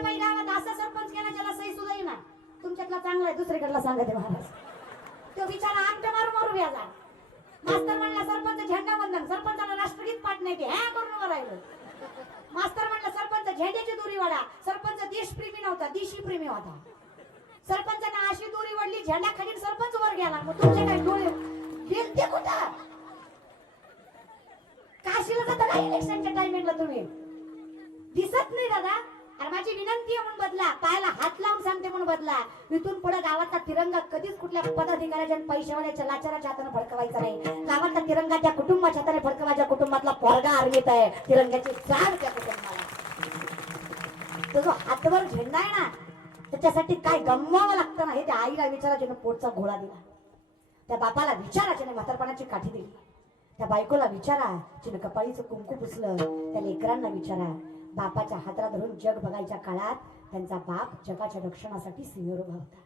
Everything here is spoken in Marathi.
ना बाई गावात असा सरपंच केला ज्याला सही सुद्धा येईना. तुमच्यातला चांगला आहे, दुसरीकडला सांगते महाराज. तो बिचारा आमटे मारू मारू व्याजा. मास्तर म्हणला सरपंच झेंडा वंदन, सरपंचाला राष्ट्रगीत पाठ नाही ते ह्या करून उभं राहिलं. मास्तर म्हणला सरपंच झेंड्याची दोरी वाढा, सरपंच देशप्रेमी नव्हता, देशीप्रेमी होता. सरपंचाने अशी दोरी वाढली झेंडा खाली सरपंच वर गेला. मग तुमचे काय डोळे गेलते कुठं? काशीला जाता का इलेक्शनच्या टायमिंगला तुम्ही? दिसत नाही दादा. अरे माझी विनंती आहे म्हणून बदला, पायाला हात लावून सांगते म्हणून बदला. इथून पुढे गावातला तिरंगा कधीच कुठल्या पदाधिकाऱ्याच्या आणि पैशावाल्याच्या लाचाराच्या हाताने फडकवायचा नाही. गावातला तिरंगा त्या कुटुंबाच्या हाताने फडकवायच्या. कुटुंबातला पोरगा आर्मीत आहे, तिरंग्याची जाण त्या कुटुंबाला. तो जो हातवर झेंडा आहे ना, त्याच्यासाठी काय गमवावं लागतं ना, हे त्या आईला विचारा ज्याने पोटचा घोळा दिला. त्या बापाला विचारा ज्याने म्हातारपणाची काठी दिली. त्या बायकोला विचारा जिने कपाळीचं कुंकू पुसलं. त्या लेकरांना विचारा बापाच्या हाताला धरून जग बघायच्या काळात त्यांचा बाप जगाच्या रक्षणासाठी सीमेवर उभा होता.